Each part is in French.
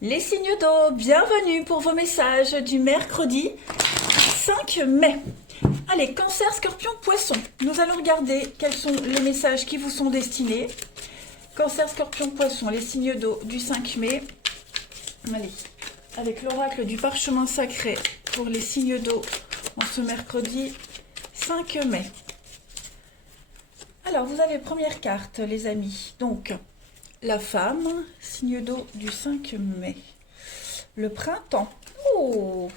Les signes d'eau, bienvenue pour vos messages du mercredi 5 mai. Allez, Cancer, Scorpion, Poisson. Nous allons regarder quels sont les messages qui vous sont destinés. Cancer, Scorpion, Poisson, les signes d'eau du 5 mai. Allez, avec l'oracle du parchemin sacré pour les signes d'eau en ce mercredi 5 mai. Alors, vous avez première carte, les amis. Donc, la femme, signe d'eau du 5 mai. Le printemps. Oh,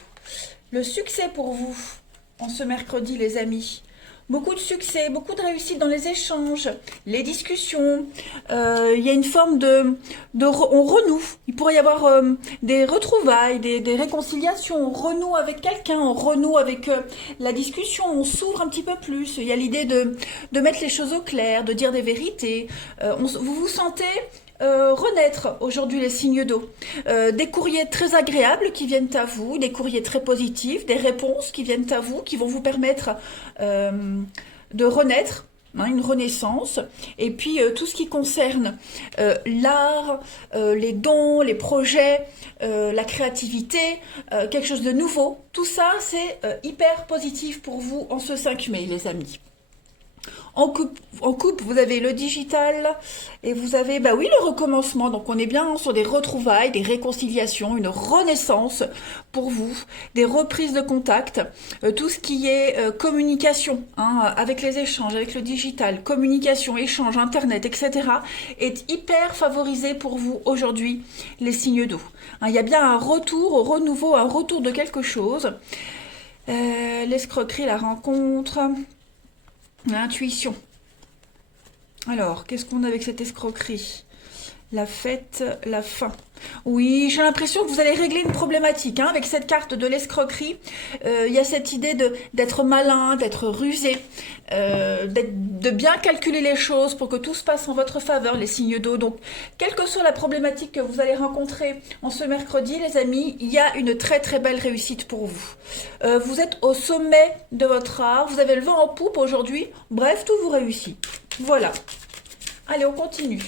le succès pour vous en ce mercredi, les amis. Beaucoup de succès, beaucoup de réussite dans les échanges, les discussions. Il y a une forme on renoue. Il pourrait y avoir des retrouvailles, des réconciliations. On renoue avec quelqu'un, on renoue avec la discussion, on s'ouvre un petit peu plus. Il y a l'idée de mettre les choses au clair, de dire des vérités. Vous vous sentez renaître aujourd'hui les signes d'eau. Des courriers très agréables qui viennent à vous, des courriers très positifs, des réponses qui viennent à vous, qui vont vous permettre de renaître, hein, une renaissance. Et puis tout ce qui concerne l'art, les dons, les projets, la créativité, quelque chose de nouveau. Tout ça, c'est hyper positif pour vous en ce 5 mai, les amis. En couple, vous avez le digital et vous avez, bah oui, le recommencement. Donc, on est bien sur des retrouvailles, des réconciliations, une renaissance pour vous, des reprises de contact, tout ce qui est communication, hein, avec les échanges, avec le digital, communication, échange, internet, etc. est hyper favorisé pour vous aujourd'hui, les signes d'eau. Hein, il y a bien un retour au renouveau, un retour de quelque chose. L'escroquerie, la rencontre... L'intuition. Alors, qu'est-ce qu'on a avec cette escroquerie? La fête, la fin. Oui, j'ai l'impression que vous allez régler une problématique, hein, avec cette carte de l'escroquerie. Il y a cette idée d'être malin, d'être rusé, de bien calculer les choses pour que tout se passe en votre faveur, les signes d'eau. Donc, quelle que soit la problématique que vous allez rencontrer en ce mercredi, les amis, il y a une très très belle réussite pour vous. Vous êtes au sommet de votre art, vous avez le vent en poupe aujourd'hui. Bref, tout vous réussit. Voilà. Allez, on continue.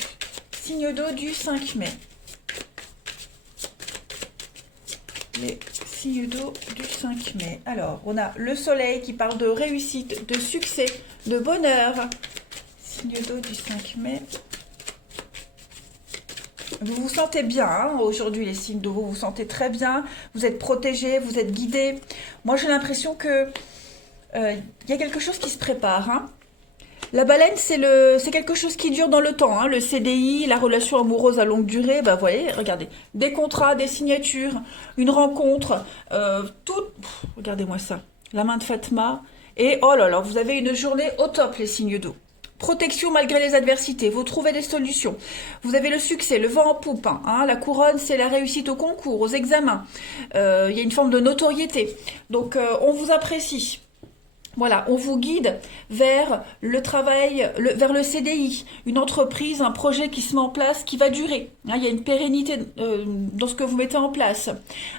Signe d'eau du 5 mai. Les signes d'eau du 5 mai. Alors, on a le soleil qui parle de réussite, de succès, de bonheur. Signe d'eau du 5 mai. Vous vous sentez bien, hein, aujourd'hui, les signes d'eau. Vous vous sentez très bien. Vous êtes protégés, vous êtes guidés. Moi, j'ai l'impression que y a quelque chose qui se prépare, hein. La baleine, c'est quelque chose qui dure dans le temps, hein. Le CDI, la relation amoureuse à longue durée, bah, vous voyez, regardez, des contrats, des signatures, une rencontre, tout. Regardez-moi ça, la main de Fatma. Et oh là là, vous avez une journée au top, les signes d'eau. Protection malgré les adversités, vous trouvez des solutions. Vous avez le succès, le vent en poupe, hein. La couronne, c'est la réussite au concours, aux examens. Il y a une forme de notoriété. Donc, on vous apprécie. Voilà, on vous guide vers le travail, vers le CDI, une entreprise, un projet qui se met en place, qui va durer. Hein, il y a une pérennité dans ce que vous mettez en place.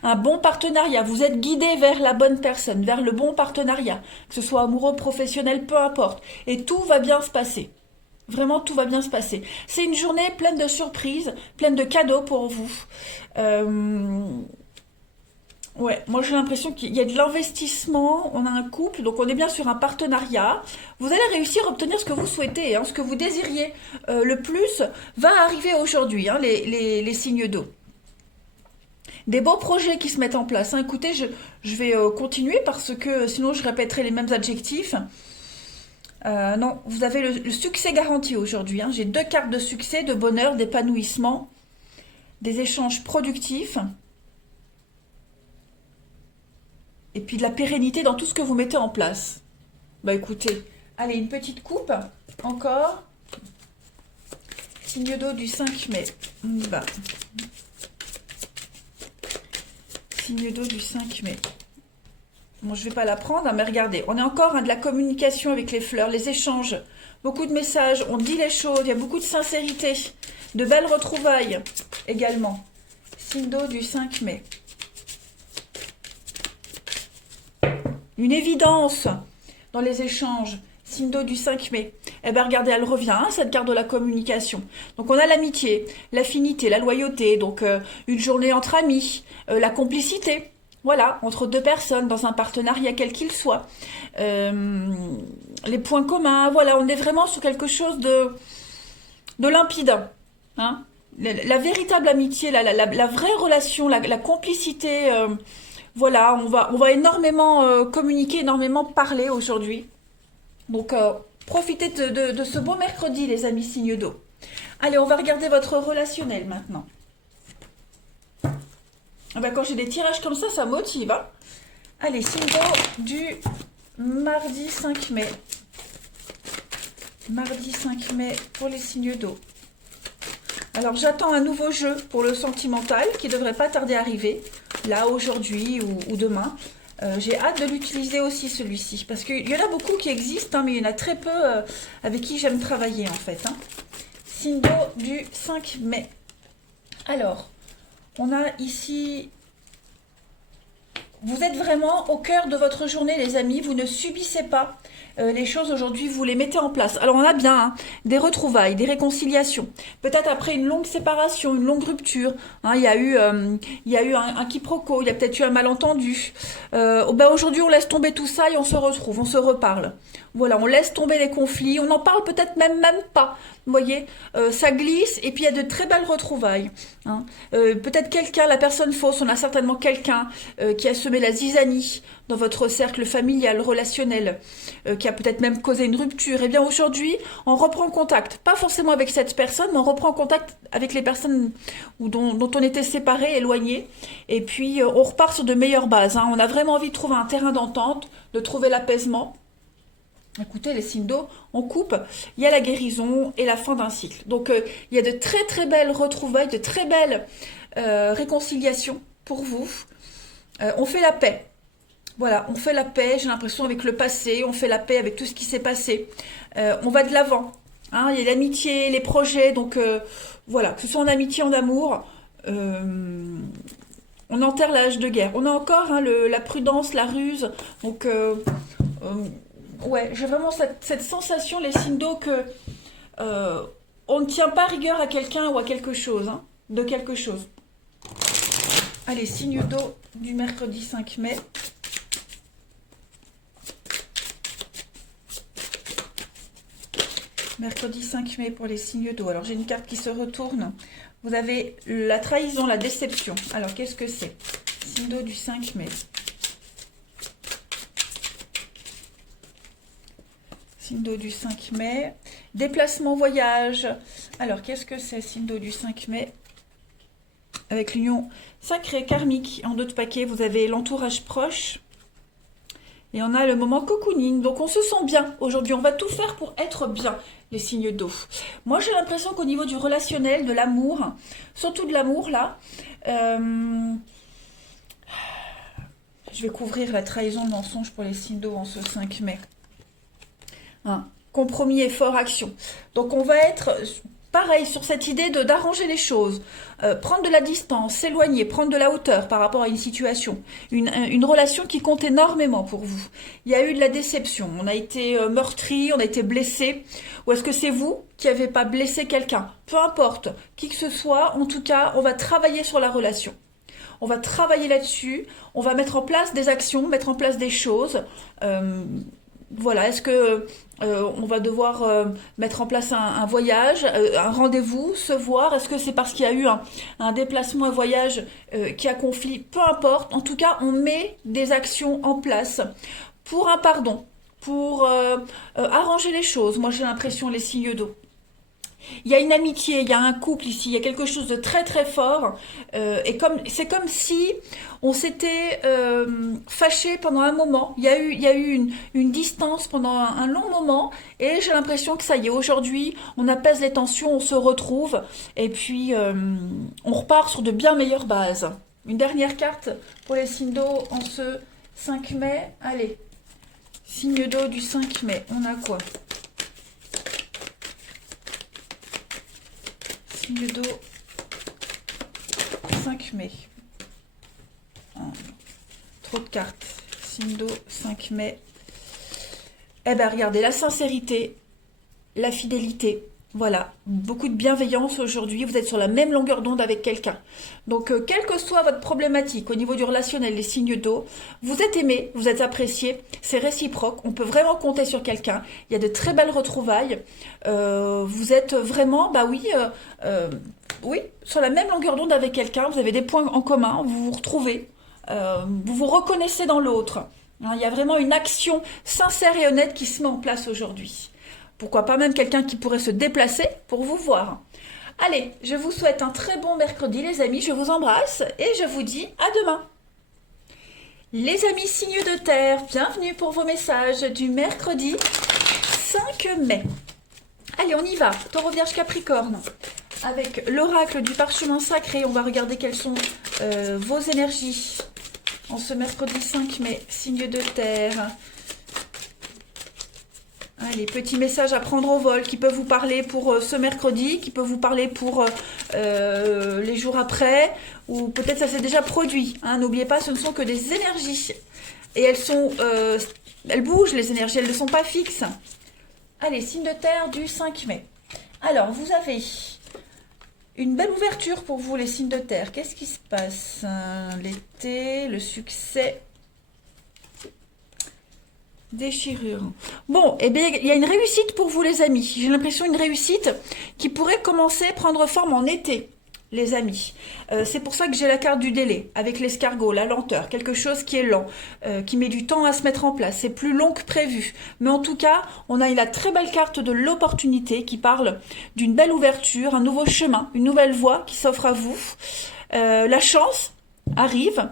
Un bon partenariat, vous êtes guidé vers la bonne personne, vers le bon partenariat, que ce soit amoureux, professionnel, peu importe. Et tout va bien se passer. Vraiment, tout va bien se passer. C'est une journée pleine de surprises, pleine de cadeaux pour vous. Ouais, moi j'ai l'impression qu'il y a de l'investissement, on a un couple, donc on est bien sur un partenariat. Vous allez réussir à obtenir ce que vous souhaitez, hein, ce que vous désiriez le plus va arriver aujourd'hui, hein, les signes d'eau. Des beaux projets qui se mettent en place, hein. Écoutez, je vais continuer parce que sinon je répéterai les mêmes adjectifs. Non, vous avez le succès garanti aujourd'hui, hein. J'ai 2 cartes de succès, de bonheur, d'épanouissement, des échanges productifs. Et puis de la pérennité dans tout ce que vous mettez en place. Bah écoutez, allez, une petite coupe, encore. Signe d'eau du 5 mai. On y va. Signe d'eau du 5 mai. Bon, je ne vais pas la prendre, hein, mais regardez, on est encore, hein, de la communication avec les fleurs, les échanges, beaucoup de messages, on dit les choses, il y a beaucoup de sincérité, de belles retrouvailles également. Signe d'eau du 5 mai. Une évidence dans les échanges. Signe d'eau du 5 mai. eh ben regardez, elle revient, hein, cette carte de la communication. Donc on a l'amitié, l'affinité, la loyauté, donc une journée entre amis, la complicité. Voilà, entre deux personnes dans un partenariat quel qu'il soit. Les points communs, voilà, on est vraiment sur quelque chose de limpide. Hein. La véritable amitié, la vraie relation, la complicité, voilà, on va énormément communiquer, énormément parler aujourd'hui. Donc, profitez de ce beau mercredi, les amis signes d'eau. Allez, on va regarder votre relationnel maintenant. Ah ben, quand j'ai des tirages comme ça motive. Hein. Allez, signe d'eau du mardi 5 mai. Mardi 5 mai pour les signes d'eau. Alors, j'attends un nouveau jeu pour le sentimental qui devrait pas tarder à arriver, là, aujourd'hui ou demain. J'ai hâte de l'utiliser aussi, celui-ci, parce qu'il y en a beaucoup qui existent, hein, mais il y en a très peu avec qui j'aime travailler, en fait. Hein. Signe d'eau du 5 mai. Alors, on a ici... Vous êtes vraiment au cœur de votre journée, les amis. Vous ne subissez pas les choses aujourd'hui, vous les mettez en place. Alors, on a bien hein, des retrouvailles, des réconciliations. Peut-être après une longue séparation, une longue rupture. Hein, il y a eu un quiproquo, il y a peut-être eu un malentendu. Ben aujourd'hui, on laisse tomber tout ça et on se retrouve, on se reparle. Voilà, on laisse tomber les conflits, on n'en parle peut-être même pas. Vous voyez, ça glisse et puis il y a de très belles retrouvailles. Hein. Peut-être quelqu'un, la personne fausse, on a certainement quelqu'un qui a semé la zizanie dans votre cercle familial, relationnel, qui a peut-être même causé une rupture. Et bien aujourd'hui, on reprend contact, pas forcément avec cette personne, mais on reprend contact avec les personnes dont on était séparés, éloignés. Et puis on repart sur de meilleures bases. Hein. On a vraiment envie de trouver un terrain d'entente, de trouver l'apaisement. Écoutez, les signes d'eau, on coupe, il y a la guérison et la fin d'un cycle. Donc, il y a de très très belles retrouvailles, de très belles réconciliations pour vous. On fait la paix. Voilà, on fait la paix, j'ai l'impression, avec le passé, on fait la paix avec tout ce qui s'est passé. On va de l'avant. Hein, il y a l'amitié, les projets, donc voilà, que ce soit en amitié, en amour, on enterre l'âge de guerre. On a encore hein, la prudence, la ruse, donc... ouais, j'ai vraiment cette sensation, les signes d'eau, que on ne tient pas rigueur à quelqu'un ou à quelque chose, hein, de quelque chose. Allez, signe d'eau du mercredi 5 mai. Mercredi 5 mai pour les signes d'eau. Alors, j'ai une carte qui se retourne. Vous avez la trahison, la déception. Alors, qu'est-ce que c'est? Signe d'eau du 5 mai. Signe d'eau du 5 mai. Déplacement, voyage. Alors, qu'est-ce que c'est, signe d'eau du 5 mai? Avec l'union sacrée, karmique. En deux de paquet, vous avez l'entourage proche. Et on a le moment cocooning. Donc, on se sent bien aujourd'hui. On va tout faire pour être bien, les signes d'eau. Moi, j'ai l'impression qu'au niveau du relationnel, de l'amour, surtout de l'amour, là, je vais couvrir la trahison, le mensonge pour les signes d'eau en ce 5 mai. Hein, compromis, effort, action. Donc on va être pareil sur cette idée d'arranger les choses, prendre de la distance, s'éloigner, prendre de la hauteur par rapport à une situation, une relation qui compte énormément pour vous. Il y a eu de la déception, on a été meurtri, on a été blessé, ou est-ce que c'est vous qui n'avez pas blessé quelqu'un? Peu importe, qui que ce soit, en tout cas, on va travailler sur la relation. On va travailler là-dessus, on va mettre en place des actions, mettre en place des choses. Voilà, est-ce que on va devoir mettre en place un voyage, un rendez-vous, se voir? Est-ce que c'est parce qu'il y a eu un déplacement, un voyage qui a conflit? Peu importe. En tout cas, on met des actions en place pour un pardon, pour arranger les choses. Moi, j'ai l'impression, les signes d'eau. Il y a une amitié, il y a un couple ici, il y a quelque chose de très très fort. Et c'est comme si on s'était fâché pendant un moment. Il y a eu une distance pendant un long moment. Et j'ai l'impression que ça y est, aujourd'hui, on apaise les tensions, on se retrouve. Et puis, on repart sur de bien meilleures bases. Une dernière carte pour les signes d'eau en ce 5 mai. Allez, signe d'eau du 5 mai, on a quoi? Signe d'eau 5 mai. Trop de cartes. Signe d'eau 5 mai. Eh bien, regardez, la sincérité. la fidélité. Voilà, beaucoup de bienveillance aujourd'hui, vous êtes sur la même longueur d'onde avec quelqu'un. Donc, quelle que soit votre problématique au niveau du relationnel, les signes d'eau, vous êtes aimé, vous êtes apprécié, c'est réciproque, on peut vraiment compter sur quelqu'un. Il y a de très belles retrouvailles. Vous êtes vraiment, bah oui, oui, sur la même longueur d'onde avec quelqu'un, vous avez des points en commun, vous vous retrouvez, vous vous reconnaissez dans l'autre. Hein, il y a vraiment une action sincère et honnête qui se met en place aujourd'hui. Pourquoi pas même quelqu'un qui pourrait se déplacer pour vous voir. Allez, je vous souhaite un très bon mercredi les amis, je vous embrasse et je vous dis à demain. Les amis signes de terre, bienvenue pour vos messages du mercredi 5 mai. Allez, on y va, Taureau Vierge Capricorne. Avec l'oracle du parchemin sacré, on va regarder quelles sont vos énergies en ce mercredi 5 mai, signes de terre. Allez, petits messages à prendre au vol qui peuvent vous parler pour ce mercredi, qui peuvent vous parler pour les jours après, ou peut-être ça s'est déjà produit. Hein. N'oubliez pas, ce ne sont que des énergies. Et elles bougent les énergies, elles ne sont pas fixes. Allez, signe de terre du 5 mai. Alors, vous avez une belle ouverture pour vous, les signes de terre. Qu'est-ce qui se passe? L'été, le succès... Déchirure. Bon, eh bien, il y a une réussite pour vous, les amis. J'ai l'impression une réussite qui pourrait commencer à prendre forme en été, les amis. C'est pour ça que j'ai la carte du délai, avec l'escargot, la lenteur, quelque chose qui est lent, qui met du temps à se mettre en place. C'est plus long que prévu. Mais en tout cas, on a la très belle carte de l'opportunité qui parle d'une belle ouverture, un nouveau chemin, une nouvelle voie qui s'offre à vous. La chance arrive.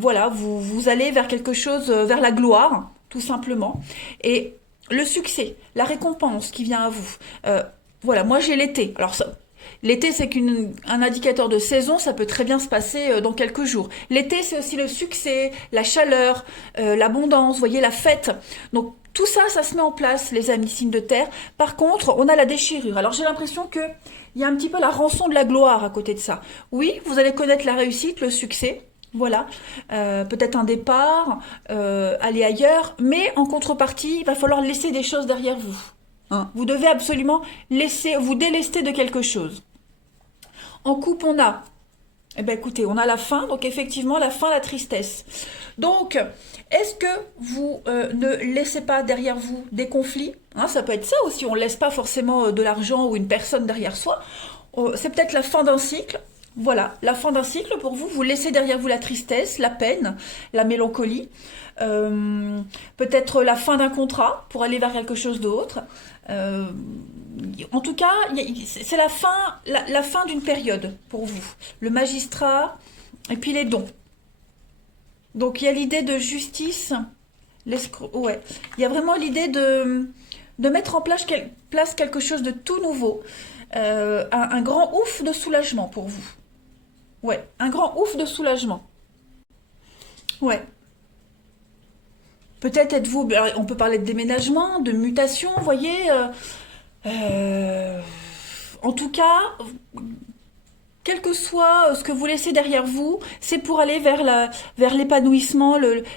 Voilà, vous allez vers quelque chose, vers la gloire, tout simplement. Et le succès, la récompense qui vient à vous. Voilà, moi j'ai l'été. Alors l'été c'est un indicateur de saison, ça peut très bien se passer dans quelques jours. L'été c'est aussi le succès, la chaleur, l'abondance, vous voyez, la fête. Donc tout ça, ça se met en place, les amis signes de terre. Par contre, on a la déchirure. Alors j'ai l'impression que il y a un petit peu la rançon de la gloire à côté de ça. Oui, vous allez connaître la réussite, le succès. Voilà, peut-être un départ, aller ailleurs, mais en contrepartie, il va falloir laisser des choses derrière vous. Hein. Vous devez absolument vous délester de quelque chose. En couple, on a, eh ben écoutez, on a la faim, donc effectivement la faim, la tristesse. Donc, est-ce que vous ne laissez pas derrière vous des conflits? Hein, ça peut être ça aussi, on ne laisse pas forcément de l'argent ou une personne derrière soi. C'est peut-être la fin d'un cycle. Voilà, la fin d'un cycle pour vous, vous laissez derrière vous la tristesse, la peine, la mélancolie, peut-être la fin d'un contrat pour aller vers quelque chose d'autre. En tout cas, c'est la fin d'une période pour vous. Le magistrat et puis les dons. Donc il y a l'idée de justice, ouais. Il y a vraiment l'idée de mettre en place quelque chose de tout nouveau. Un grand ouf de soulagement pour vous. Ouais, un grand ouf de soulagement. Ouais. Peut-être êtes-vous... On peut parler de déménagement, de mutation, vous voyez. En tout cas, quel que soit ce que vous laissez derrière vous, c'est pour aller vers l'épanouissement,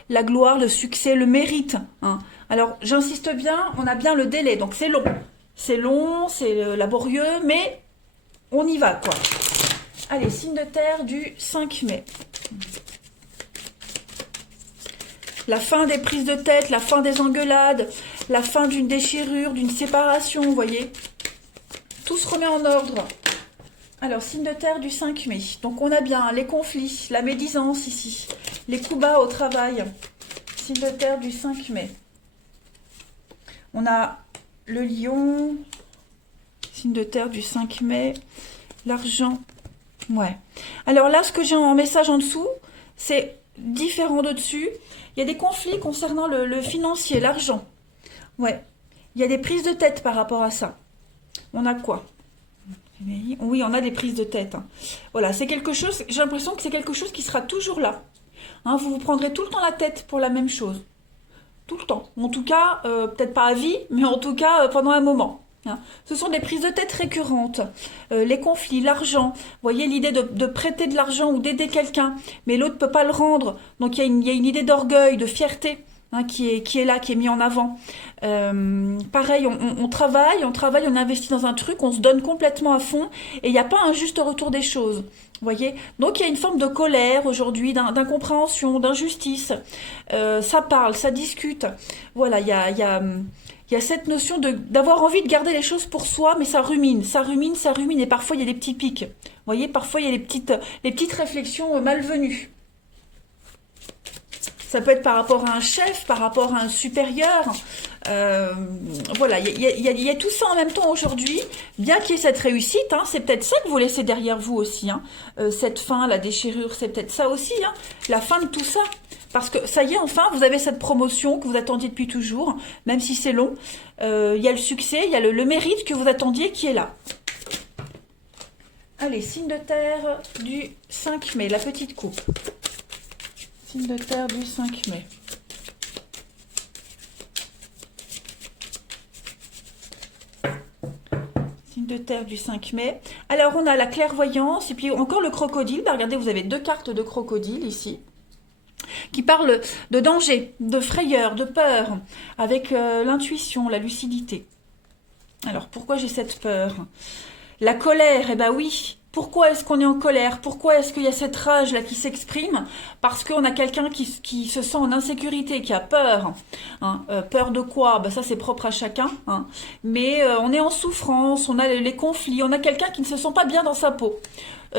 la gloire, le succès, le mérite. Hein. Alors, j'insiste bien, on a bien le délai, donc c'est long. C'est long, c'est laborieux, mais on y va, quoi. Allez, signe de terre du 5 mai. La fin des prises de tête, la fin des engueulades, la fin d'une déchirure, d'une séparation, vous voyez. Tout se remet en ordre. Alors, signe de terre du 5 mai. Donc, on a bien les conflits, la médisance ici, les coups bas au travail. Signe de terre du 5 mai. On a le lion, signe de terre du 5 mai, l'argent. Ouais. Alors là, ce que j'ai en message en dessous, c'est différent de dessus. Il y a des conflits concernant le financier, l'argent. Ouais. Il y a des prises de tête par rapport à ça. On a quoi? Oui, on a des prises de tête. Hein. Voilà, c'est quelque chose, j'ai l'impression que c'est quelque chose qui sera toujours là. Hein, vous vous prendrez tout le temps la tête pour la même chose. Tout le temps. En tout cas, peut-être pas à vie, mais en tout cas pendant un moment. Hein. Ce sont des prises de tête récurrentes. Les conflits, l'argent. Vous voyez l'idée de prêter de l'argent ou d'aider quelqu'un, mais l'autre ne peut pas le rendre. Donc il y a une idée d'orgueil, de fierté. hein, qui est là, qui est mis en avant. Pareil, on travaille, on investit dans un truc, on se donne complètement à fond et il n'y a pas un juste retour des choses. Vous voyez? Donc il y a une forme de colère aujourd'hui, d'incompréhension, d'injustice. Ça parle, ça discute. Voilà, il y a cette notion d'avoir envie de garder les choses pour soi, mais ça rumine, ça rumine, ça rumine, et parfois il y a des petits pics. Vous voyez, parfois il y a les petites réflexions malvenues. Ça peut être par rapport à un chef, par rapport à un supérieur. Voilà, il y a tout ça en même temps aujourd'hui. Bien qu'il y ait cette réussite, hein, c'est peut-être ça que vous laissez derrière vous aussi. Hein. Cette fin, la déchirure, c'est peut-être ça aussi. Hein, la fin de tout ça. Parce que ça y est, enfin, vous avez cette promotion que vous attendiez depuis toujours, même si c'est long. Il y a le succès, il y a le mérite que vous attendiez qui est là. Allez, signe de terre du 5 mai, la petite coupe. Signe de terre du 5 mai. Signe de terre du 5 mai. Alors, on a la clairvoyance et puis encore le crocodile. Bah, regardez, vous avez 2 cartes de crocodile ici qui parlent de danger, de frayeur, de peur, avec l'intuition, la lucidité. Alors, pourquoi j'ai cette peur? La colère, eh ben oui. Pourquoi est-ce qu'on est en colère? Pourquoi est-ce qu'il y a cette rage-là qui s'exprime? Parce qu'on a quelqu'un qui se sent en insécurité, qui a peur. Hein. Peur de quoi? Ben ça, c'est propre à chacun. Hein. Mais on est en souffrance, on a les conflits, on a quelqu'un qui ne se sent pas bien dans sa peau.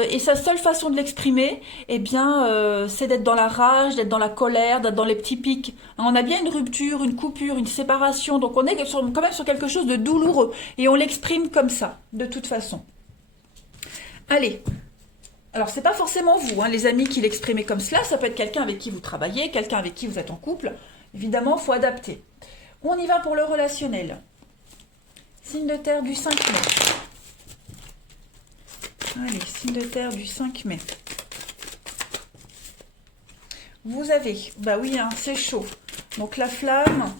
Et sa seule façon de l'exprimer, eh bien, c'est d'être dans la rage, d'être dans la colère, d'être dans les petits pics. Hein, on a bien une rupture, une coupure, une séparation. Donc on est quand même sur quelque chose de douloureux. Et on l'exprime comme ça, de toute façon. Allez, alors c'est pas forcément vous, hein, les amis qui l'exprimez comme cela, ça peut être quelqu'un avec qui vous travaillez, quelqu'un avec qui vous êtes en couple. Évidemment, il faut adapter. On y va pour le relationnel. Signe de terre du 5 mai. Allez, signe de terre du 5 mai. Vous avez, bah oui, hein, c'est chaud. Donc la flamme,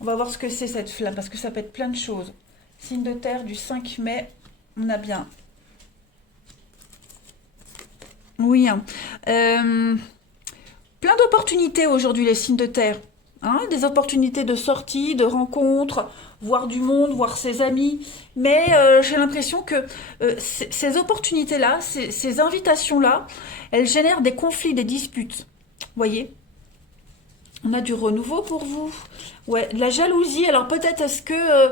on va voir ce que c'est cette flamme, parce que ça peut être plein de choses. Signe de terre du 5 mai, on a bien... Oui, hein. Plein d'opportunités aujourd'hui, les signes de terre. Hein, des opportunités de sortie, de rencontres, voir du monde, voir ses amis. Mais j'ai l'impression que ces opportunités-là, ces invitations-là, elles génèrent des conflits, des disputes. Vous voyez? On a du renouveau pour vous. Ouais, de la jalousie. Alors peut-être est-ce que...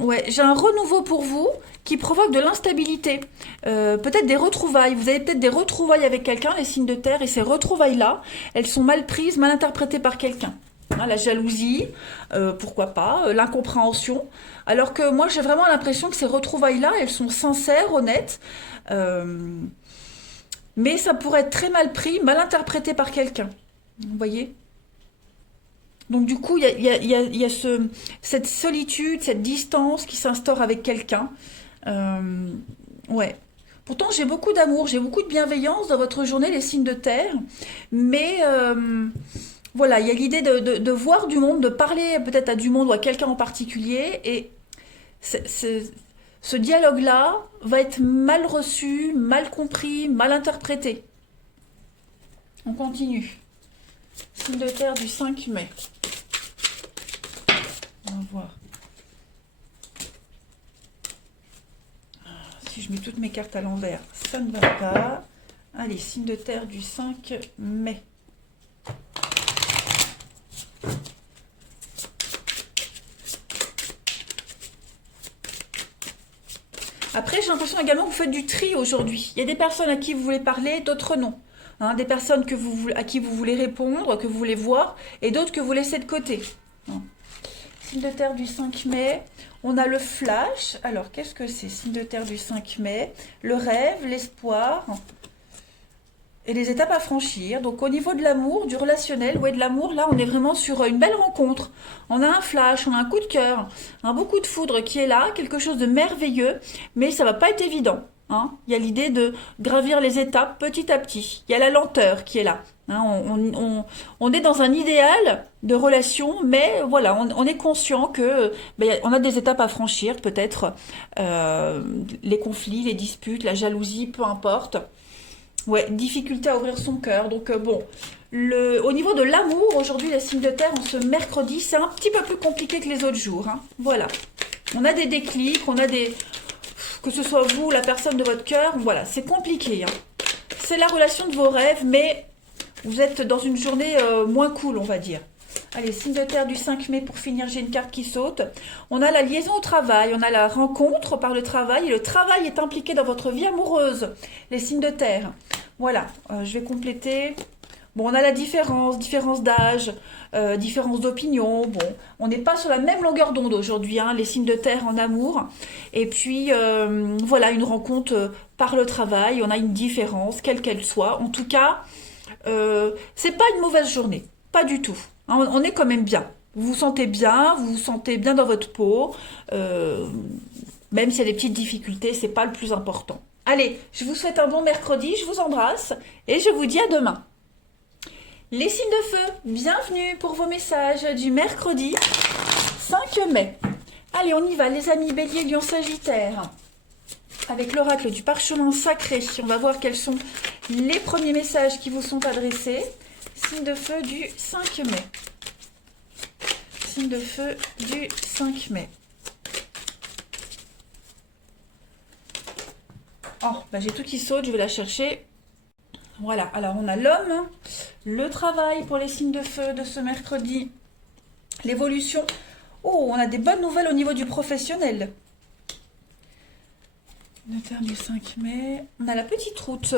ouais, j'ai un renouveau pour vous qui provoque de l'instabilité. Peut-être des retrouvailles. Vous avez peut-être des retrouvailles avec quelqu'un, les signes de terre, et ces retrouvailles-là, elles sont mal prises, mal interprétées par quelqu'un. Hein, la jalousie, pourquoi pas, l'incompréhension. Alors que moi, j'ai vraiment l'impression que ces retrouvailles-là, elles sont sincères, honnêtes. Mais ça pourrait être très mal pris, mal interprété par quelqu'un. Vous voyez? Donc du coup, il y a cette solitude, cette distance qui s'instaure avec quelqu'un. Ouais. Pourtant, j'ai beaucoup d'amour, j'ai beaucoup de bienveillance dans votre journée, les signes de terre. Mais voilà, il y a l'idée de voir du monde, de parler peut-être à du monde ou à quelqu'un en particulier. Et ce dialogue-là va être mal reçu, mal compris, mal interprété. On continue. Signe de terre du 5 mai. On va voir. Si je mets toutes mes cartes à l'envers, ça ne va pas. Allez, signe de terre du 5 mai. Après, j'ai l'impression également que vous faites du tri aujourd'hui. Il y a des personnes à qui vous voulez parler, d'autres non. Hein, des personnes à qui vous voulez répondre, que vous voulez voir, et d'autres que vous laissez de côté. Hein. Signe de terre du 5 mai. On a le flash. Alors, qu'est-ce que c'est? Signe de terre du 5 mai. Le rêve, l'espoir et les étapes à franchir. Donc, au niveau de l'amour, du relationnel, ouais, de l'amour, là, on est vraiment sur une belle rencontre. On a un flash, on a un coup de cœur, un beau coup de foudre qui est là, quelque chose de merveilleux, mais ça va pas être évident. Hein. Il y a l'idée de gravir les étapes petit à petit. Il y a la lenteur qui est là. Hein, on est dans un idéal de relation, mais voilà, on est conscient que on a des étapes à franchir, peut-être les conflits, les disputes, la jalousie, peu importe. Ouais, difficulté à ouvrir son cœur. Donc bon, au niveau de l'amour, aujourd'hui, les signes de terre, en ce mercredi, c'est un petit peu plus compliqué que les autres jours, hein. Voilà. On a des déclics, on a des... Que ce soit vous, la personne de votre cœur, voilà, c'est compliqué, hein. C'est la relation de vos rêves, mais vous êtes dans une journée moins cool, on va dire. Allez, signe de terre du 5 mai pour finir, j'ai une carte qui saute. On a la liaison au travail, on a la rencontre par le travail, et le travail est impliqué dans votre vie amoureuse, les signes de terre. Voilà, je vais compléter. Bon, on a la différence d'âge, différence d'opinion. Bon, on n'est pas sur la même longueur d'onde aujourd'hui, hein, les signes de terre en amour. Et puis, voilà, une rencontre par le travail, on a une différence, quelle qu'elle soit. En tout cas, c'est pas une mauvaise journée, pas du tout. Hein, on est quand même bien. Vous vous sentez bien dans votre peau. Même s'il y a des petites difficultés, c'est pas le plus important. Allez, je vous souhaite un bon mercredi, je vous embrasse et je vous dis à demain. Les signes de feu, bienvenue pour vos messages du mercredi 5 mai. Allez, on y va, les amis Bélier, Lion, Sagittaire. Avec l'oracle du parchemin sacré, on va voir quels sont les premiers messages qui vous sont adressés. Signe de feu du 5 mai. Signe de feu du 5 mai. Oh, bah j'ai tout qui saute, je vais la chercher. Voilà, alors on a l'homme, le travail pour les signes de feu de ce mercredi, l'évolution. Oh, on a des bonnes nouvelles au niveau du professionnel. Le terme du 5 mai. On a la petite route.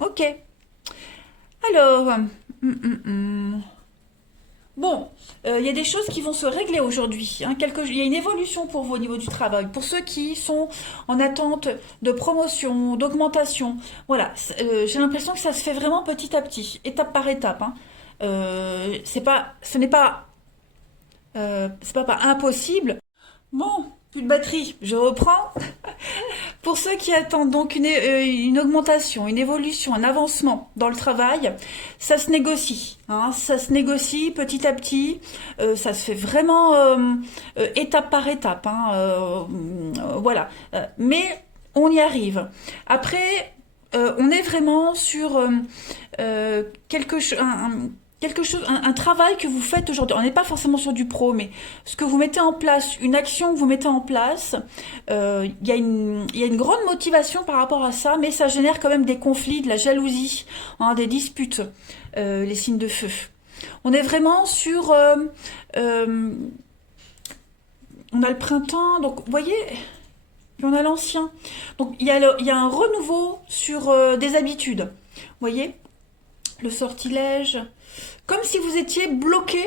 Ok. Alors, bon, il y a des choses qui vont se régler aujourd'hui, hein. Il y a une évolution pour vous au niveau du travail. Pour ceux qui sont en attente de promotion, d'augmentation, voilà, j'ai l'impression que ça se fait vraiment petit à petit, étape par étape, hein. Ce n'est pas, pas impossible. Bon, plus de batterie, je reprends. Pour ceux qui attendent donc une augmentation, une évolution, un avancement dans le travail, ça se négocie, hein, ça se négocie petit à petit, ça se fait vraiment étape par étape, hein, voilà. Mais on y arrive. Après, on est vraiment sur quelque chose, un travail que vous faites aujourd'hui. On n'est pas forcément sur du pro, mais ce que vous mettez en place, une action que vous mettez en place, il y a une grande motivation par rapport à ça, mais ça génère quand même des conflits, de la jalousie, hein, des disputes, les signes de feu. On est vraiment sur... on a le printemps, donc vous voyez... Puis on a l'ancien. Donc il y a un renouveau sur des habitudes. Vous voyez, le sortilège, comme si vous étiez bloqué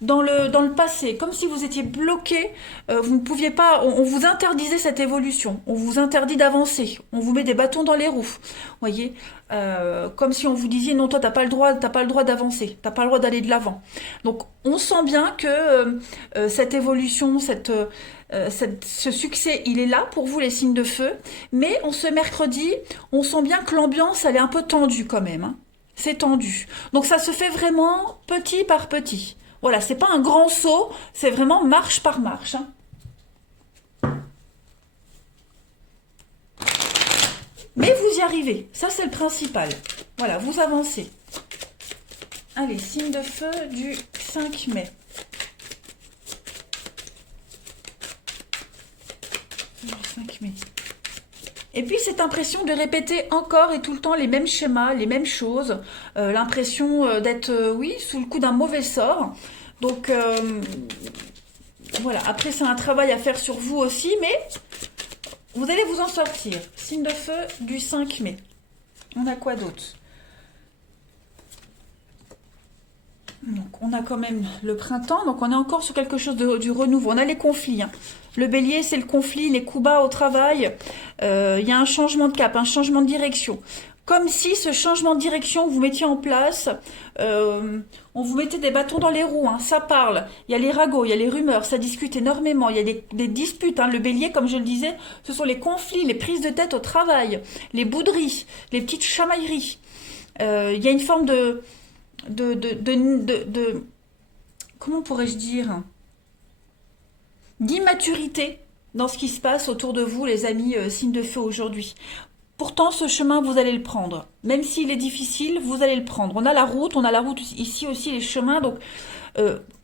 dans le passé, comme si vous étiez bloqué, vous ne pouviez pas, on vous interdisait cette évolution, on vous interdit d'avancer, on vous met des bâtons dans les roues, vous voyez, comme si on vous disait non, toi t'as pas le droit d'avancer, t'as pas le droit d'aller de l'avant. Donc on sent bien que cette évolution, ce succès, il est là pour vous les signes de feu, mais en ce mercredi, on sent bien que l'ambiance elle est un peu tendue quand même, hein. C'est tendu. Donc ça se fait vraiment petit par petit. Voilà, c'est pas un grand saut, c'est vraiment marche par marche, hein. Mais vous y arrivez, ça c'est le principal. Voilà, vous avancez. Allez, signe de feu du 5 mai. Du 5 mai. Et puis cette impression de répéter encore et tout le temps les mêmes schémas, les mêmes choses, l'impression d'être, oui, sous le coup d'un mauvais sort. Donc voilà, après c'est un travail à faire sur vous aussi, mais vous allez vous en sortir. Signe de feu du 5 mai. On a quoi d'autre? Donc on a quand même le printemps, donc on est encore sur quelque chose du renouveau. On a les conflits, hein. Le bélier, c'est le conflit, les coups bas au travail. Il y a un changement de cap, un changement de direction. Comme si ce changement de direction, vous mettiez en place, on vous mettait des bâtons dans les roues, hein, ça parle. Il y a les ragots, il y a les rumeurs, ça discute énormément. Il y a des disputes, hein. Le bélier, comme je le disais, ce sont les conflits, les prises de tête au travail, les bouderies, les petites chamailleries. Il y a une forme de comment pourrais-je dire, d'immaturité dans ce qui se passe autour de vous, les amis signes de feu aujourd'hui. Pourtant, ce chemin, vous allez le prendre. Même s'il est difficile, vous allez le prendre. On a la route ici aussi, les chemins, donc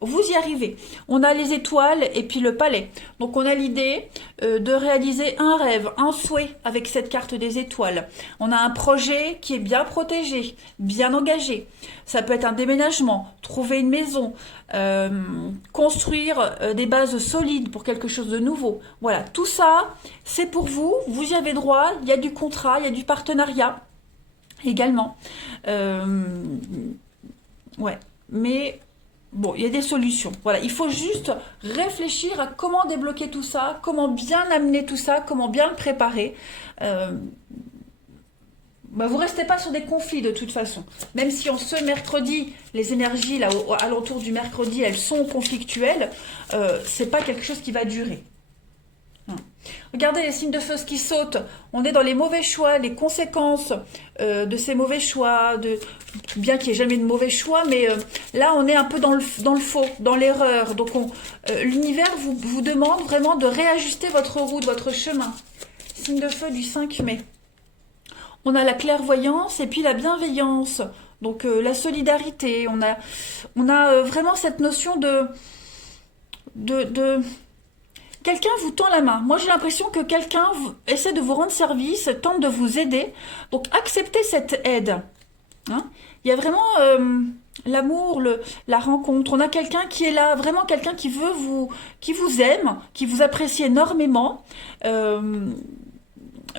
vous y arrivez. On a les étoiles et puis le palais. Donc on a l'idée de réaliser un rêve, un souhait avec cette carte des étoiles. On a un projet qui est bien protégé, bien engagé. Ça peut être un déménagement, trouver une maison, construire des bases solides pour quelque chose de nouveau. Voilà, tout ça, c'est pour vous. Vous y avez droit. Il y a du contrat, il y a du partenariat également. Ouais, mais bon, il y a des solutions. Voilà, il faut juste réfléchir à comment débloquer tout ça, comment bien amener tout ça, comment bien le préparer. Euh, vous restez pas sur des conflits de toute façon. Même si en ce mercredi, les énergies là, alentour du mercredi, elles sont conflictuelles, c'est pas quelque chose qui va durer. Regardez les signes de feu qui sautent. On est dans les mauvais choix, les conséquences de ces mauvais choix, bien qu'il n'y ait jamais de mauvais choix, mais là on est un peu dans le faux, dans l'erreur. Donc l'univers vous demande vraiment de réajuster votre route, votre chemin. Signe de feu du 5 mai. On a la clairvoyance et puis la bienveillance. Donc la solidarité. On a vraiment cette notion de quelqu'un vous tend la main. Moi, j'ai l'impression que quelqu'un essaie de vous rendre service, tente de vous aider. Donc, acceptez cette aide. Hein, il y a vraiment l'amour, la rencontre. On a quelqu'un qui est là, vraiment quelqu'un qui qui vous aime, qui vous apprécie énormément.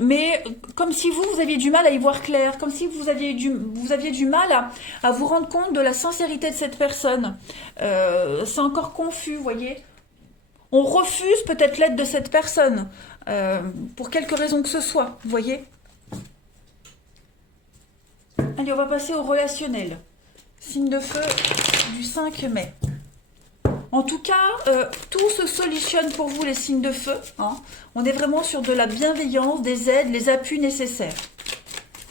Mais comme si vous aviez du mal à y voir clair, comme si vous aviez du mal à vous rendre compte de la sincérité de cette personne. C'est encore confus, vous voyez. On refuse peut-être l'aide de cette personne, pour quelque raison que ce soit, vous voyez. Allez, on va passer au relationnel. Signe de feu du 5 mai. En tout cas, tout se solutionne pour vous, les signes de feu. Hein. On est vraiment sur de la bienveillance, des aides, les appuis nécessaires.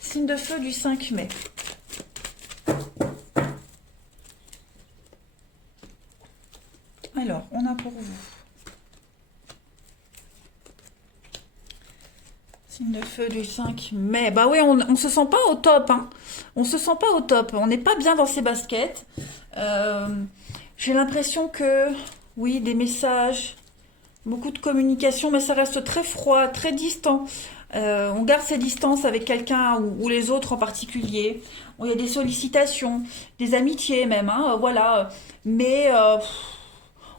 Signe de feu du 5 mai. Alors, on a pour vous signe de feu du 5 mai. Bah oui, on se sent pas au top. Hein. On se sent pas au top. On n'est pas bien dans ses baskets. J'ai l'impression que, oui, des messages, beaucoup de communication, mais ça reste très froid, très distant. On garde ses distances avec quelqu'un ou les autres en particulier. Il y a des sollicitations, des amitiés même, hein, voilà. Mais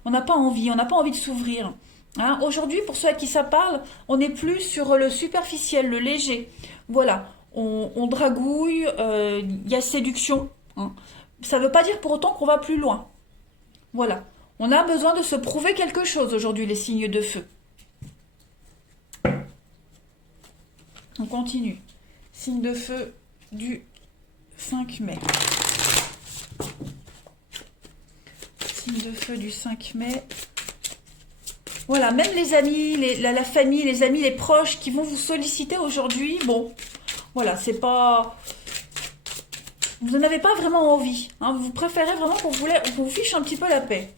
on n'a pas envie de s'ouvrir. Hein, aujourd'hui, pour ceux à qui ça parle, on n'est plus sur le superficiel, le léger. Voilà, on dragouille, il y a séduction. Hein. Ça ne veut pas dire pour autant qu'on va plus loin. Voilà, on a besoin de se prouver quelque chose aujourd'hui, les signes de feu. On continue. Signe de feu du 5 mai. Signe de feu du 5 mai. Voilà, même les amis, la famille, les amis, les proches qui vont vous solliciter aujourd'hui, bon, voilà, c'est pas... Vous n'en avez pas vraiment envie. Hein, vous préférez vraiment qu'on vous fiche un petit peu la paix.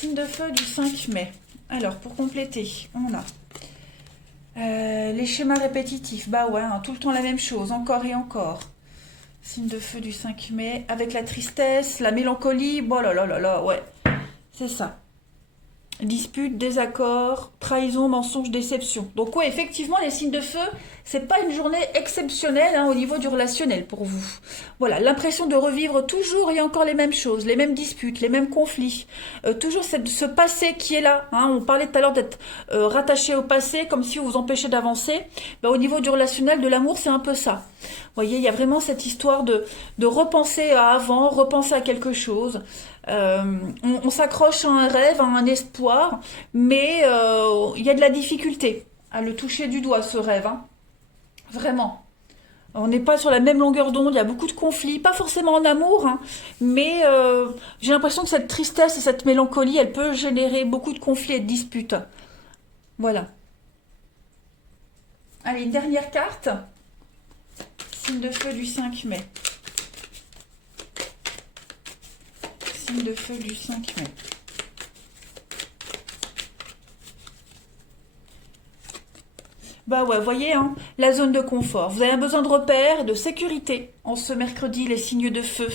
Signe de feu du 5 mai. Alors, pour compléter, on a les schémas répétitifs. Bah ouais, hein, tout le temps la même chose, encore et encore. Signe de feu du 5 mai, avec la tristesse, la mélancolie, bon là là là là, ouais, c'est ça. Dispute, désaccord, trahison, mensonge, déception. Donc ouais, effectivement, les signes de feu, c'est pas une journée exceptionnelle hein, au niveau du relationnel pour vous. Voilà, l'impression de revivre toujours et encore les mêmes choses, les mêmes disputes, les mêmes conflits. Toujours ce passé qui est là. Hein. On parlait tout à l'heure d'être rattaché au passé, comme si vous vous empêchez d'avancer. Ben, au niveau du relationnel, de l'amour, c'est un peu ça. Vous voyez, il y a vraiment cette histoire de repenser à avant, repenser à quelque chose. On s'accroche à un rêve, à un espoir, mais il y a de la difficulté à le toucher du doigt, ce rêve. Hein. Vraiment. On n'est pas sur la même longueur d'onde, il y a beaucoup de conflits, pas forcément en amour, hein, mais j'ai l'impression que cette tristesse et cette mélancolie, elle peut générer beaucoup de conflits et de disputes. Voilà. Allez, une dernière carte. Signe de feu du 5 mai. Signe de feu du 5 mai. Bah ouais, voyez, hein, la zone de confort. Vous avez un besoin de repère et de sécurité en ce mercredi, les signes de feu.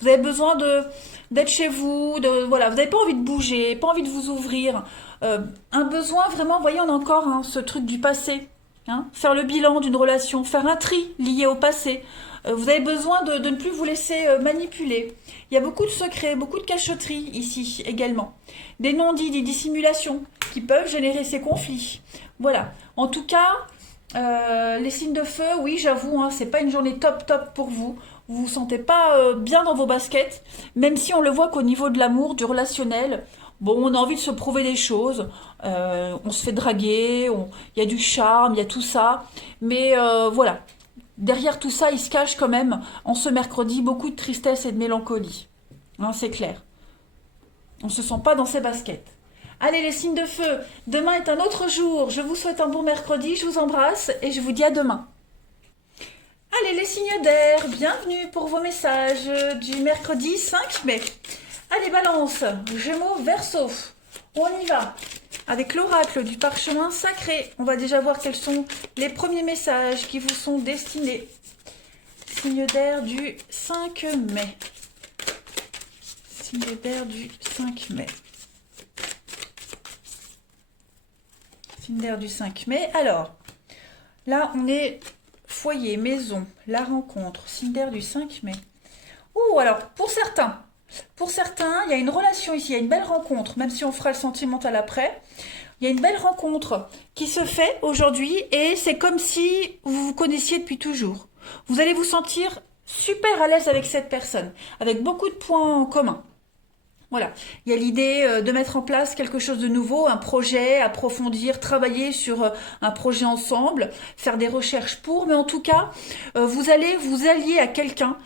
Vous avez besoin de d'être chez vous, voilà, vous n'avez pas envie de bouger, pas envie de vous ouvrir. Un besoin vraiment, voyez, on a encore hein, ce truc du passé. Hein, faire le bilan d'une relation, faire un tri lié au passé. Vous avez besoin de ne plus vous laisser manipuler. Il y a beaucoup de secrets, beaucoup de cachotteries ici également. Des non-dits, des dissimulations qui peuvent générer ces conflits. Voilà. En tout cas, les signes de feu, oui, j'avoue, hein, c'est pas une journée top top pour vous. Vous vous sentez pas bien dans vos baskets, même si on le voit qu'au niveau de l'amour, du relationnel, bon, on a envie de se prouver des choses. On se fait draguer, il y a du charme, il y a tout ça. Mais voilà, derrière tout ça, il se cache quand même, en ce mercredi, beaucoup de tristesse et de mélancolie. Hein, c'est clair. On ne se sent pas dans ses baskets. Allez les signes de feu, demain est un autre jour. Je vous souhaite un bon mercredi, je vous embrasse et je vous dis à demain. Allez les signes d'air, bienvenue pour vos messages du mercredi 5 mai. Allez Balance, Gémeaux, Verseau, on y va. Avec l'oracle du parchemin sacré, on va déjà voir quels sont les premiers messages qui vous sont destinés. Signe d'air du 5 mai. Signe d'air du 5 mai. Signe d'air du 5 mai. Alors, là, on est foyer, maison, la rencontre. Signe d'air du 5 mai. Ouh, alors, pour certains, il y a une relation ici, il y a une belle rencontre, même si on fera le sentimental après. Il y a une belle rencontre qui se fait aujourd'hui et c'est comme si vous vous connaissiez depuis toujours. Vous allez vous sentir super à l'aise avec cette personne, avec beaucoup de points en commun. Voilà, il y a l'idée de mettre en place quelque chose de nouveau, un projet, approfondir, travailler sur un projet ensemble, faire des recherches pour, mais en tout cas, vous allez vous allier à quelqu'un,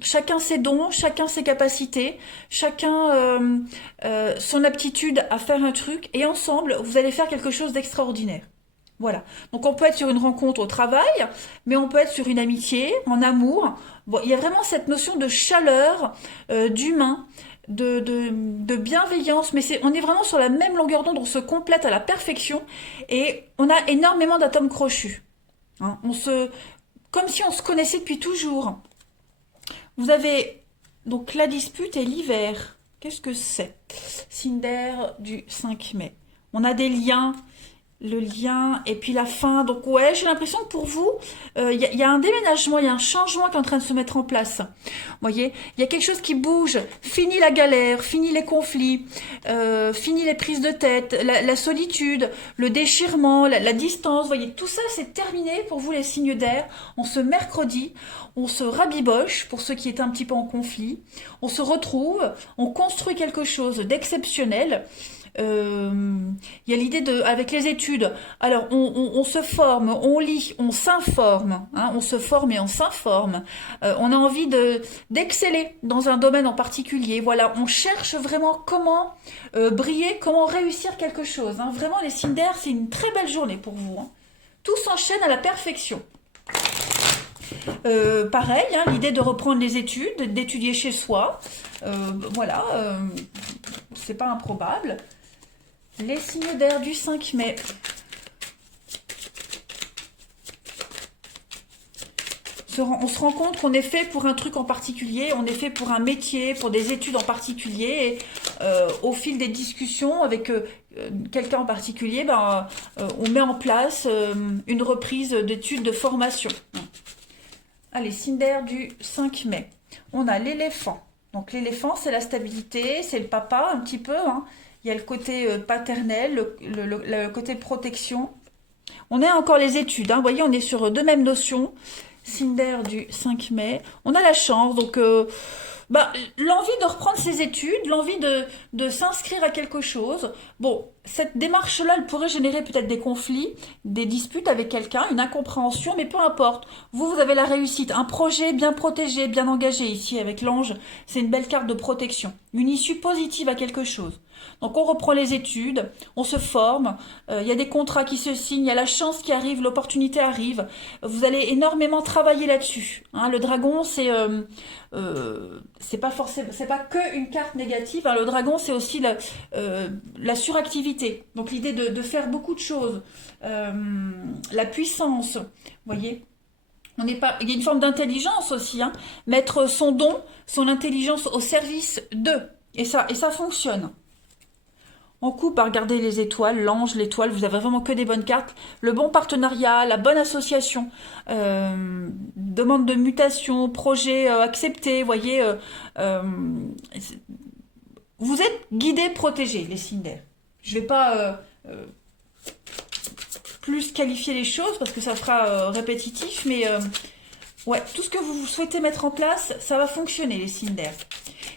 chacun ses dons, chacun ses capacités, chacun son aptitude à faire un truc, et ensemble, vous allez faire quelque chose d'extraordinaire. Voilà. Donc on peut être sur une rencontre au travail, mais on peut être sur une amitié, en amour. Bon, il y a vraiment cette notion de chaleur, d'humain, de bienveillance, mais on est vraiment sur la même longueur d'onde, on se complète à la perfection et on a énormément d'atomes crochus. Hein, comme si on se connaissait depuis toujours. Vous avez donc la dispute et l'hiver. Qu'est-ce que c'est? Signe d'air du 5 mai. On a des liens. Le lien et puis la fin. Donc ouais, j'ai l'impression que pour vous, y a un déménagement, il y a un changement qui est en train de se mettre en place. Vous voyez, il y a quelque chose qui bouge. Fini la galère, fini les conflits, fini les prises de tête, la solitude, le déchirement, la distance. Vous voyez, tout ça c'est terminé pour vous les signes d'air. On se mercredi, on se rabiboche pour ceux qui étaient un petit peu en conflit. On se retrouve, on construit quelque chose d'exceptionnel. Il y a l'idée avec les études. Alors, on se forme, on lit, on s'informe. Hein, on se forme et on s'informe. On a envie d'exceller dans un domaine en particulier. Voilà, on cherche vraiment comment briller, comment réussir quelque chose. Hein. Vraiment, les signes d'air, c'est une très belle journée pour vous. Hein. Tout s'enchaîne à la perfection. Pareil, hein, l'idée de reprendre les études, d'étudier chez soi. Voilà, c'est pas improbable. Les signes d'air du 5 mai. On se rend compte qu'on est fait pour un truc en particulier, on est fait pour un métier, pour des études en particulier. Et, au fil des discussions avec quelqu'un en particulier, on met en place une reprise d'études de formation. Allez, signe d'air du 5 mai. On a l'éléphant. Donc l'éléphant, c'est la stabilité, c'est le papa un petit peu, hein. Il y a le côté paternel, le côté protection. On a encore les études. Hein. Vous voyez, on est sur deux mêmes notions. Signe d'air du 5 mai. On a la chance. Donc, l'envie de reprendre ses études, l'envie de s'inscrire à quelque chose. Bon, cette démarche-là, elle pourrait générer peut-être des conflits, des disputes avec quelqu'un, une incompréhension, mais peu importe. Vous avez la réussite. Un projet bien protégé, bien engagé ici avec l'ange. C'est une belle carte de protection. Une issue positive à quelque chose. Donc on reprend les études, on se forme, il y a des contrats qui se signent, il y a la chance qui arrive, l'opportunité arrive. Vous allez énormément travailler là-dessus. Hein, le dragon, c'est pas forcément, c'est pas que une carte négative. Hein, le dragon, c'est aussi la suractivité facilité. Donc l'idée de faire beaucoup de choses. La puissance, vous voyez. On n'est pas, il y a une forme d'intelligence aussi, hein. Mettre son don, son intelligence au service d'eux. Et ça fonctionne. En couple, à regarder les étoiles, l'ange, l'étoile, vous avez vraiment que des bonnes cartes. Le bon partenariat, la bonne association, demande de mutation, projet accepté, vous voyez. Vous êtes guidés, protégés, les signes d'air. Je ne vais pas plus qualifier les choses parce que ça fera répétitif, mais ouais, tout ce que vous souhaitez mettre en place, ça va fonctionner, les signes d'air.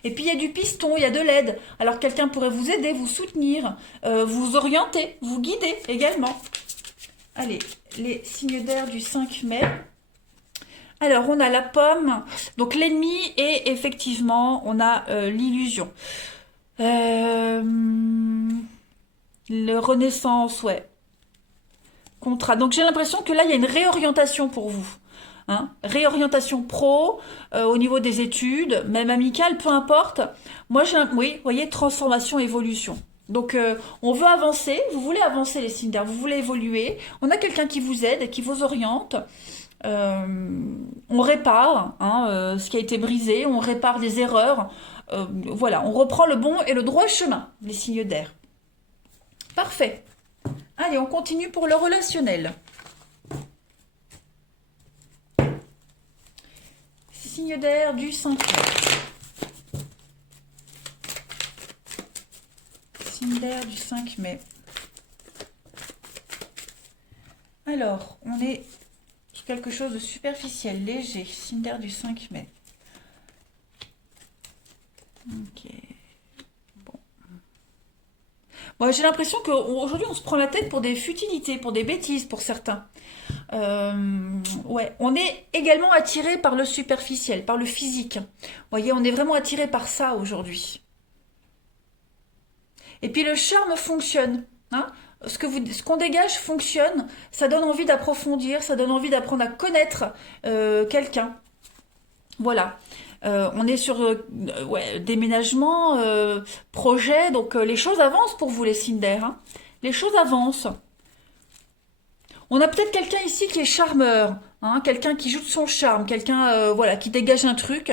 Et puis il y a du piston, il y a de l'aide. Alors quelqu'un pourrait vous aider, vous soutenir, vous orienter, vous guider également. Allez, les signes d'air du 5 mai. Alors on a la pomme, donc l'ennemi et effectivement on a l'illusion. Le renaissance, ouais. Contrat. Donc j'ai l'impression que là il y a une réorientation pour vous. Hein, réorientation pro, au niveau des études, même amicale, peu importe. Moi, oui, vous voyez, transformation, évolution. Donc, on veut avancer, vous voulez avancer les signes d'air, vous voulez évoluer. On a quelqu'un qui vous aide, qui vous oriente. On répare hein, ce qui a été brisé, on répare des erreurs. Voilà, on reprend le bon et le droit chemin, les signes d'air. Parfait. Allez, on continue pour le relationnel. Signe d'air du 5 mai. Signe d'air du 5 mai. Alors, on est sur quelque chose de superficiel, léger. Signe d'air du 5 mai. Ok. Bon. Bon, j'ai l'impression qu'aujourd'hui, on se prend la tête pour des futilités, pour des bêtises, pour certains. Ouais, on est également attiré par le superficiel, par le physique. Vous voyez, on est vraiment attiré par ça aujourd'hui. Et puis le charme fonctionne. Hein, ce qu'on dégage fonctionne. Ça donne envie d'approfondir, ça donne envie d'apprendre à connaître quelqu'un. Voilà. On est sur ouais, déménagement, projet, donc les choses avancent pour vous les signes d'air. Hein. Les choses avancent. On a peut-être quelqu'un ici qui est charmeur, hein, quelqu'un qui joue de son charme, quelqu'un voilà, qui dégage un truc.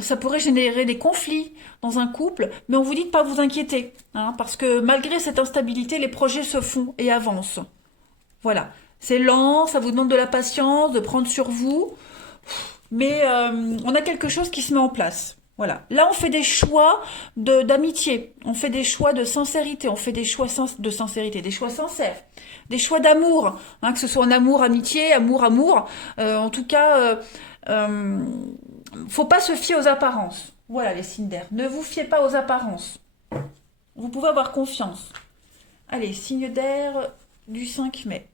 Ça pourrait générer des conflits dans un couple, mais on vous dit de ne pas vous inquiéter, hein, parce que malgré cette instabilité, les projets se font et avancent. Voilà, c'est lent, ça vous demande de la patience, de prendre sur vous, mais on a quelque chose qui se met en place. Voilà. Là, on fait des choix d'amitié, on fait des choix de sincérité, on fait des choix de sincérité, des choix sincères, des choix d'amour, hein, que ce soit en amour, amitié, amour. En tout cas, faut pas se fier aux apparences. Voilà les signes d'air. Ne vous fiez pas aux apparences. Vous pouvez avoir confiance. Allez, signe d'air du 5 mai.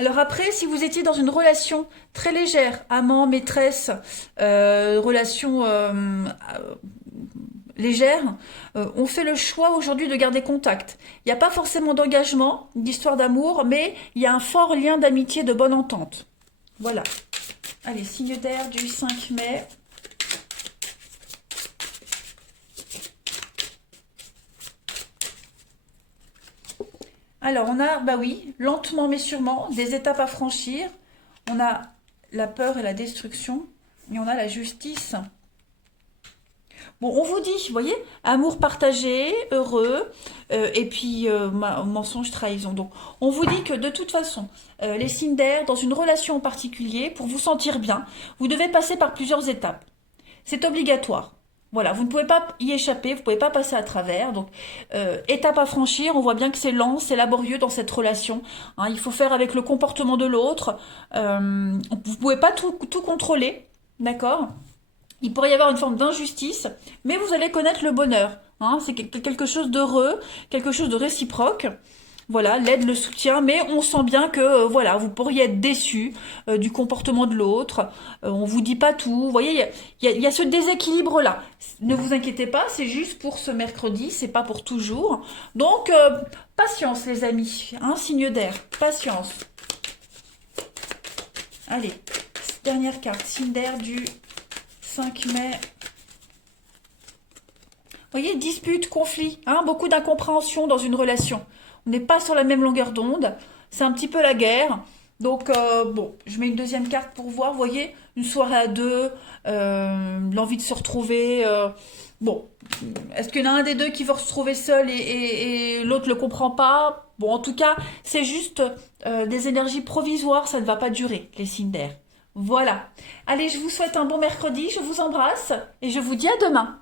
Alors après, si vous étiez dans une relation très légère, amant, maîtresse, relation légère, on fait le choix aujourd'hui de garder contact. Il n'y a pas forcément d'engagement, d'histoire d'amour, mais il y a un fort lien d'amitié, de bonne entente. Voilà. Allez, signe d'air du 5 mai. Alors, on a, bah oui, lentement mais sûrement, des étapes à franchir. On a la peur et la destruction. Et on a la justice. Bon, on vous dit, vous voyez, amour partagé, heureux, et puis mensonge, trahison. Donc, on vous dit que de toute façon, les signes d'air, dans une relation en particulier, pour vous sentir bien, vous devez passer par plusieurs étapes. C'est obligatoire. Voilà, vous ne pouvez pas y échapper, vous ne pouvez pas passer à travers. Donc, étape à franchir, on voit bien que c'est lent, c'est laborieux dans cette relation. Hein, il faut faire avec le comportement de l'autre. Vous ne pouvez pas tout contrôler, d'accord ? Il pourrait y avoir une forme d'injustice, mais vous allez connaître le bonheur. Hein, c'est quelque chose d'heureux, quelque chose de réciproque. Voilà, l'aide, le soutien, mais on sent bien que voilà, vous pourriez être déçu du comportement de l'autre. On vous dit pas tout. Vous voyez, il y a ce déséquilibre-là. Ne vous inquiétez pas, c'est juste pour ce mercredi, c'est pas pour toujours. Donc, patience les amis, hein, signe d'air, patience. Allez, Dernière carte, signe d'air du 5 mai. Vous voyez, dispute, conflit, hein, beaucoup d'incompréhension dans une relation. On n'est pas sur la même longueur d'onde. C'est un petit peu la guerre. Donc, bon, je mets une deuxième carte pour voir. Vous voyez, une soirée à deux, l'envie de se retrouver. Bon, est-ce qu'il y en a un des deux qui veut se retrouver seul et l'autre ne le comprend pas? Bon, en tout cas, c'est juste des énergies provisoires. Ça ne va pas durer, les signes d'air. Voilà. Allez, je vous souhaite un bon mercredi. Je vous embrasse et je vous dis à demain.